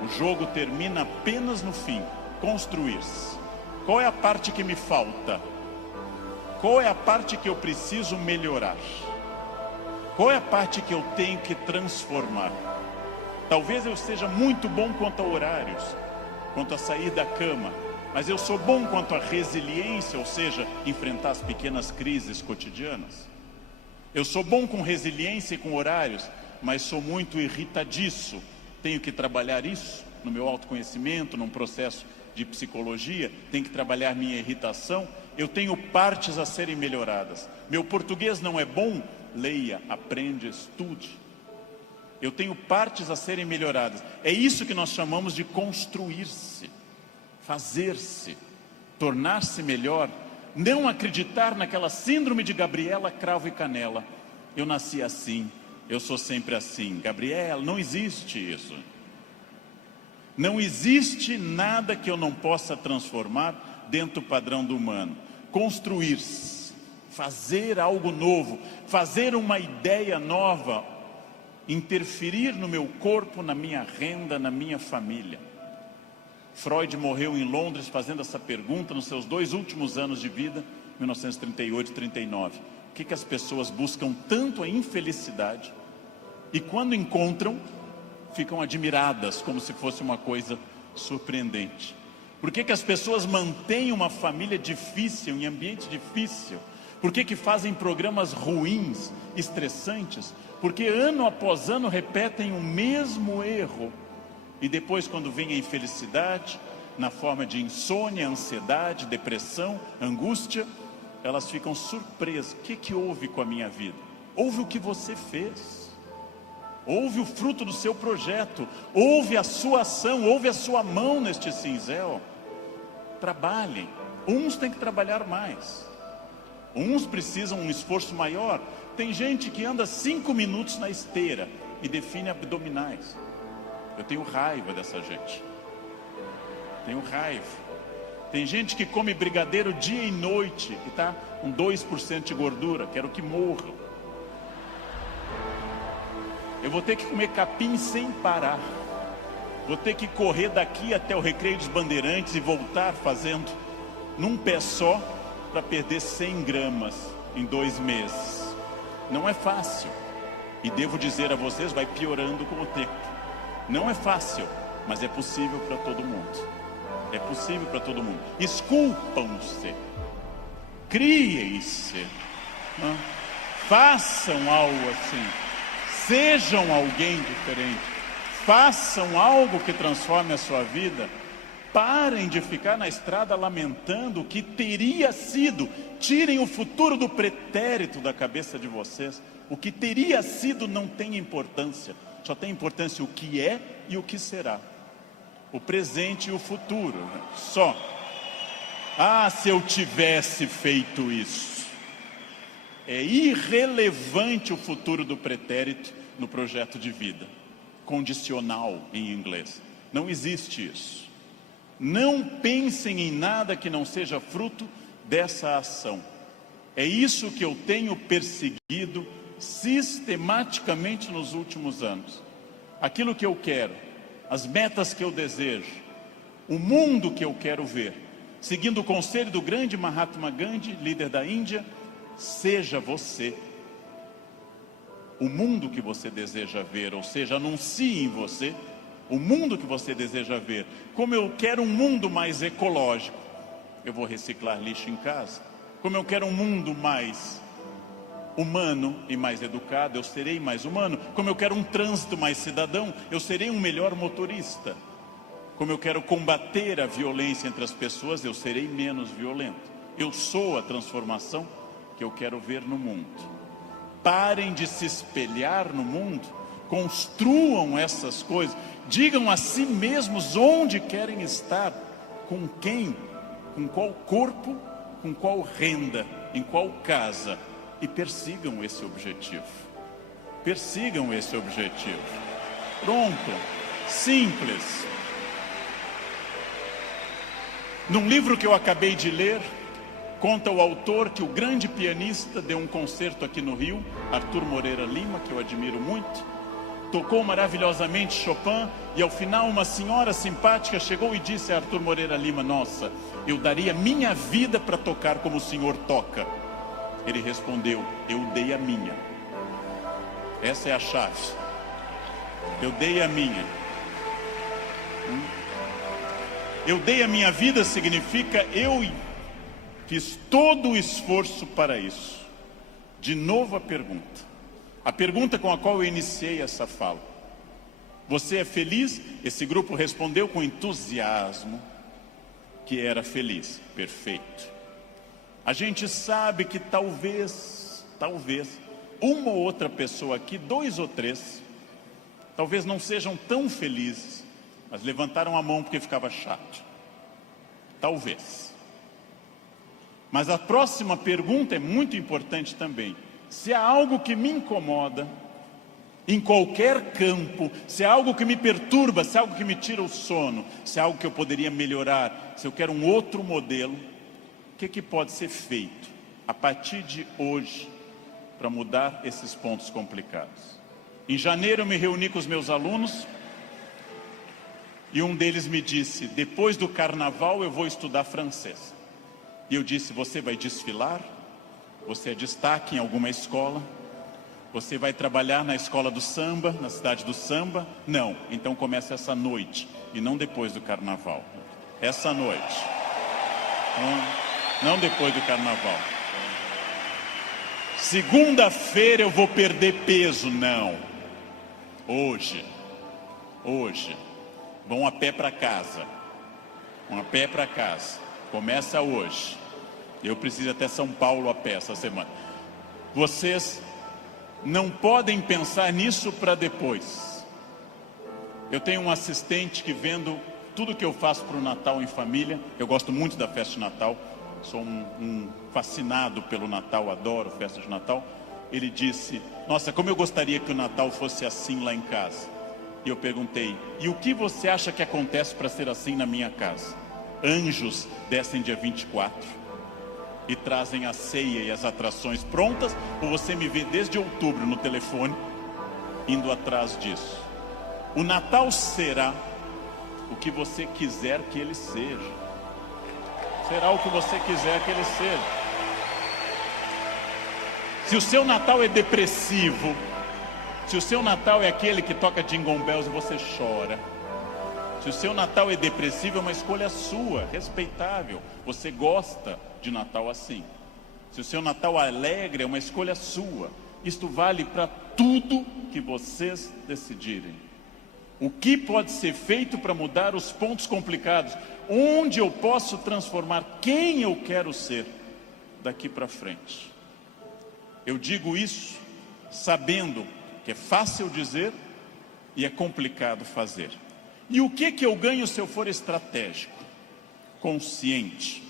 O jogo termina apenas no fim. Construir-se. Qual é a parte que me falta? Qual é a parte que eu preciso melhorar? Qual é a parte que eu tenho que transformar? Talvez eu seja muito bom quanto a horários, quanto a sair da cama, mas eu sou bom quanto a resiliência, ou seja, enfrentar as pequenas crises cotidianas. Eu sou bom com resiliência e com horários, mas sou muito irritadiço. Tenho que trabalhar isso no meu autoconhecimento, num processo de psicologia, tenho que trabalhar minha irritação. Eu tenho partes a serem melhoradas. Meu português não é bom? Leia, aprende, estude. Eu tenho partes a serem melhoradas. É isso que nós chamamos de construir-se, fazer-se, tornar-se melhor. Não acreditar naquela síndrome de Gabriela, cravo e canela. Eu nasci assim, eu sou sempre assim. Gabriela, não existe isso. Não existe nada que eu não possa transformar dentro do padrão do humano. Construir-se, fazer algo novo, fazer uma ideia nova, interferir no meu corpo, na minha renda, na minha família. Freud morreu em Londres fazendo essa pergunta nos seus 2 últimos anos de vida, 1938 e 39. O que as pessoas buscam tanto a infelicidade e quando encontram, ficam admiradas como se fosse uma coisa surpreendente? Por que as pessoas mantêm uma família difícil, em ambiente difícil? Por que fazem programas ruins, estressantes? Porque ano após ano repetem o mesmo erro. E depois, quando vem a infelicidade, na forma de insônia, ansiedade, depressão, angústia, elas ficam surpresas. O que houve com a minha vida? Houve o que você fez. Houve o fruto do seu projeto. Houve a sua ação, houve a sua mão neste cinzel. Trabalhem. Uns têm que trabalhar mais. Uns precisam um esforço maior. Tem gente que anda 5 minutos na esteira e define abdominais. Eu tenho raiva dessa gente. Tenho raiva. Tem gente que come brigadeiro dia e noite e está com 2% de gordura. Quero que morram. Eu vou ter que comer capim sem parar. Vou ter que correr daqui até o Recreio dos Bandeirantes e voltar fazendo num pé só para perder 100 gramas em 2 meses. Não é fácil. E devo dizer a vocês, vai piorando com o tempo. Não é fácil, mas é possível para todo mundo. É possível para todo mundo. Esculpam-se. Criem-se. Façam algo assim. Sejam alguém diferente. Façam algo que transforme a sua vida. Parem de ficar na estrada lamentando o que teria sido. Tirem o futuro do pretérito da cabeça de vocês. O que teria sido não tem importância. Só tem importância o que é e o que será. O presente e o futuro. Só. Ah, se eu tivesse feito isso. É irrelevante o futuro do pretérito no projeto de vida. Condicional em inglês. Não existe isso. Não pensem em nada que não seja fruto dessa ação. É isso que eu tenho perseguido sistematicamente nos últimos anos. Aquilo que eu quero, as metas que eu desejo, o mundo que eu quero ver. Seguindo o conselho do grande Mahatma Gandhi, líder da Índia, seja você. o mundo que você deseja ver, ou seja, anuncie em você o mundo que você deseja ver. Como eu quero um mundo mais ecológico, eu vou reciclar lixo em casa. Como eu quero um mundo mais humano e mais educado, eu serei mais humano. Como eu quero um trânsito mais cidadão, eu serei um melhor motorista. Como eu quero combater a violência entre as pessoas, eu serei menos violento. Eu sou a transformação que eu quero ver no mundo. Parem de se espelhar no mundo, construam essas coisas, digam a si mesmos onde querem estar, com quem, com qual corpo, com qual renda, em qual casa, e persigam esse objetivo. Persigam esse objetivo. Pronto, simples. Num livro que eu acabei de ler, conta o autor que o grande pianista deu um concerto aqui no Rio, Arthur Moreira Lima, que eu admiro muito, tocou maravilhosamente Chopin, e ao final uma senhora simpática chegou e disse a Arthur Moreira Lima: nossa, eu daria minha vida para tocar como o senhor toca. Ele respondeu: eu dei a minha. Essa é a chave. Eu dei a minha. Eu dei a minha vida significa eu fiz todo o esforço para isso. De novo a pergunta com a qual eu iniciei essa fala. Você é feliz? Esse grupo respondeu com entusiasmo que era feliz. Perfeito. A gente sabe que talvez, uma ou outra pessoa aqui, 2 ou 3, talvez não sejam tão felizes, mas levantaram a mão porque ficava chato. Talvez. Mas a próxima pergunta é muito importante também. Se há algo que me incomoda, em qualquer campo, se há algo que me perturba, se há algo que me tira o sono, se há algo que eu poderia melhorar, se eu quero um outro modelo, o que pode ser feito a partir de hoje para mudar esses pontos complicados? Em janeiro eu me reuni com os meus alunos e um deles me disse: depois do carnaval eu vou estudar francês. E eu disse: você vai desfilar? Você é destaque em alguma escola? Você vai trabalhar na escola do samba, na cidade do samba? Não, então começa essa noite e não depois do carnaval. Essa noite. Não depois do carnaval. Segunda-feira eu vou perder peso. Não. Hoje. Vão a pé para casa. Começa hoje. Eu preciso ir até São Paulo a pé essa semana. Vocês não podem pensar nisso para depois. Eu tenho um assistente que, vendo tudo que eu faço para o Natal em família, eu gosto muito da festa de Natal, sou um fascinado pelo Natal, adoro festa de Natal. Ele disse: nossa, como eu gostaria que o Natal fosse assim lá em casa. E eu perguntei: e o que você acha que acontece para ser assim na minha casa? Anjos descem dia 24 e trazem a ceia e as atrações prontas, ou você me vê desde outubro no telefone indo atrás disso? O Natal será o que você quiser que ele seja. Será o que você quiser que ele seja. Se o seu Natal é depressivo, se o seu Natal é aquele que toca Jingle Bells e você chora, se o seu Natal é depressivo, é uma escolha sua, respeitável. Você gosta de Natal assim. Se o seu Natal é alegre, é uma escolha sua. Isto vale para tudo que vocês decidirem. O que pode ser feito para mudar os pontos complicados? Onde eu posso transformar quem eu quero ser daqui para frente? Eu digo isso sabendo que é fácil dizer e é complicado fazer. E o que eu ganho se eu for estratégico, consciente?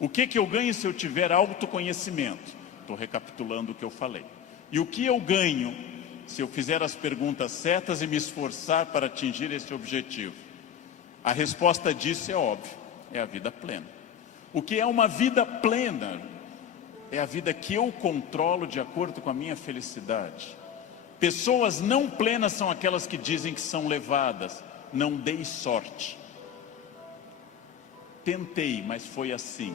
O que eu ganho se eu tiver autoconhecimento? Estou recapitulando o que eu falei. E o que eu ganho se eu fizer as perguntas certas e me esforçar para atingir esse objetivo? A resposta disso é óbvia, é a vida plena. O que é uma vida plena? É a vida que eu controlo de acordo com a minha felicidade. Pessoas não plenas são aquelas que dizem que são levadas. Não dei sorte. Tentei, mas foi assim.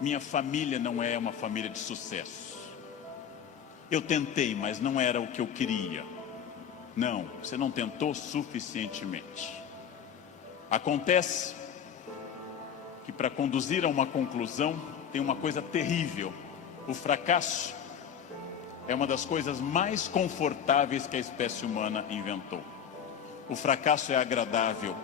Minha família não é uma família de sucesso. Eu tentei, mas não era o que eu queria. Não, você não tentou suficientemente. Acontece que para conduzir a uma conclusão tem uma coisa terrível. O fracasso é uma das coisas mais confortáveis que a espécie humana inventou. O fracasso é agradável,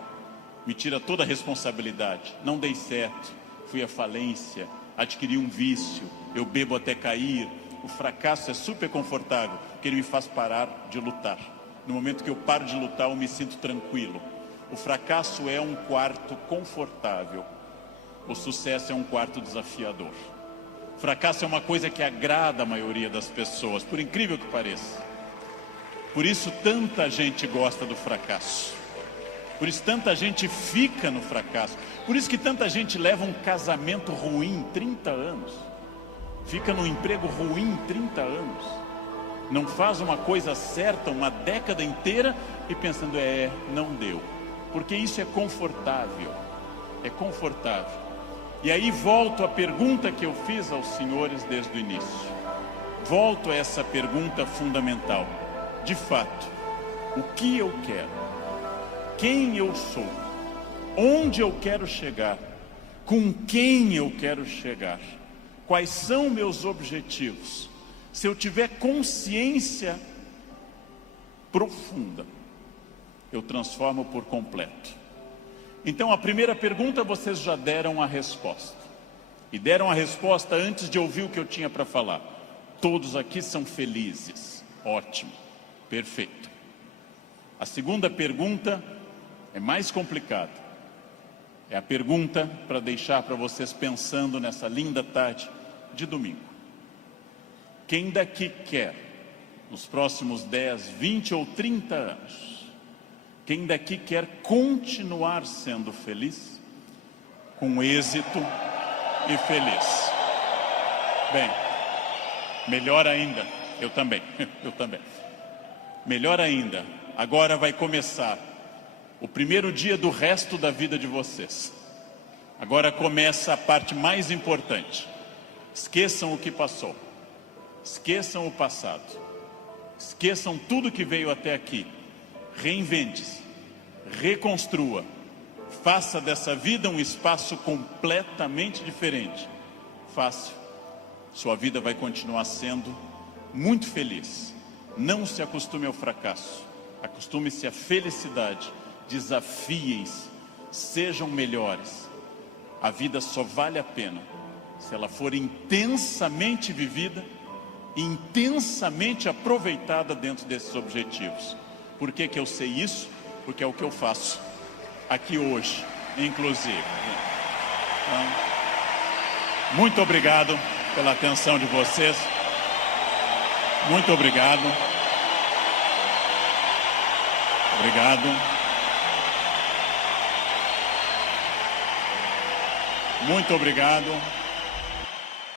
me tira toda a responsabilidade. Não dei certo, fui à falência, adquiri um vício, eu bebo até cair. O fracasso é super confortável, porque ele me faz parar de lutar. No momento que eu paro de lutar, eu me sinto tranquilo. O fracasso é um quarto confortável. O sucesso é um quarto desafiador. O fracasso é uma coisa que agrada a maioria das pessoas, por incrível que pareça. Por isso tanta gente gosta do fracasso. Por isso tanta gente fica no fracasso. Por isso que tanta gente leva um casamento ruim 30 anos. Fica num emprego ruim 30 anos. Não faz uma coisa certa uma década inteira e pensando, não deu. Porque isso é confortável. É confortável. E aí volto à pergunta que eu fiz aos senhores desde o início. Volto a essa pergunta fundamental. De fato, o que eu quero? Quem eu sou? Onde eu quero chegar? Com quem eu quero chegar? Quais são meus objetivos? Se eu tiver consciência profunda, eu transformo por completo. Então a primeira pergunta vocês já deram a resposta. E deram a resposta antes de ouvir o que eu tinha para falar. Todos aqui são felizes. Ótimo. Perfeito. A segunda pergunta é mais complicada. É a pergunta para deixar para vocês pensando nessa linda tarde de domingo. Quem daqui quer, nos próximos 10, 20 ou 30 anos, quem daqui quer continuar sendo feliz, com êxito e feliz? Bem, melhor ainda, eu também. Melhor ainda, agora vai começar o primeiro dia do resto da vida de vocês. Agora começa a parte mais importante. Esqueçam o que passou. Esqueçam o passado. Esqueçam tudo que veio até aqui. Reinvente-se. Reconstrua. Faça dessa vida um espaço completamente diferente. Fácil. Sua vida vai continuar sendo muito feliz. Não se acostume ao fracasso. Acostume-se à felicidade. Desafiem-se. Sejam melhores. A vida só vale a pena se ela for intensamente vivida, intensamente aproveitada dentro desses objetivos. Por que que eu sei isso? Porque é o que eu faço aqui hoje, inclusive. Então, muito obrigado pela atenção de vocês. Muito obrigado. Obrigado. Muito obrigado.